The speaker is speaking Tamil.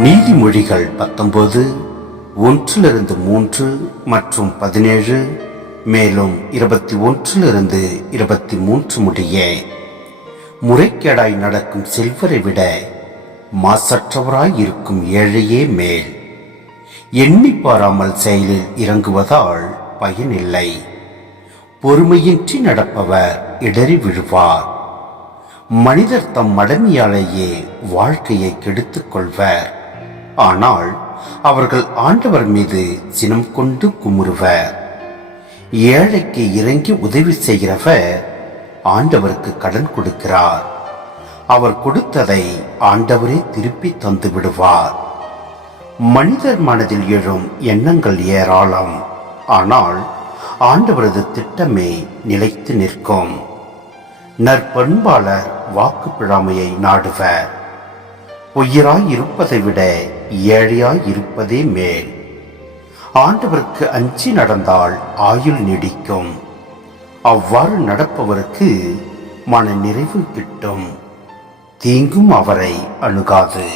நீதிமொழிகள் 19 1-3 மற்றும் 17 மேலும் 21-23 முடிய. முறைகேடாய் நடக்கும் செல்வரை விட மாசற்றவராய் இருக்கும் ஏழையே மேல். எண்ணி பாராமல் செயலில் இறங்குவதால் பயனில்லை. பொறுமையின்றி நடப்பவர் இடறி விழுவார். மனிதர் தம் மடமையாலேயே வாழ்க்கையை கெடுத்துக் கொள்வர். ஆனால் அவர்கள் ஆண்டவர் மீது சினம் கொண்டு குமுறுவர். ஏழைக்கு இறங்கி உதவி செய்கிறவர் ஆண்டவருக்கு கடன் கொடுக்கிறார். அவர் கொடுத்ததை ஆண்டவரே திருப்பி தந்து விடுவார். மனிதர் மனதில் எழும் எண்ணங்கள் ஏராளம். ஆனால் ஆண்டவரது திட்டமே நிலைத்து நிற்கும். நற்பண்பாளர் வாக்கு பிழாமையை நாடுவர். பொய்யராய் இருப்பதை விட ஏழையாய் இருப்பதே மேல். ஆண்டவருக்கு அஞ்சி நடந்தால் ஆயுள் நீடிக்கும். அவ்வாறு நடப்பவருக்கு மன நிறைவு கிட்டும். தீங்கும் அவரை அணுகாது.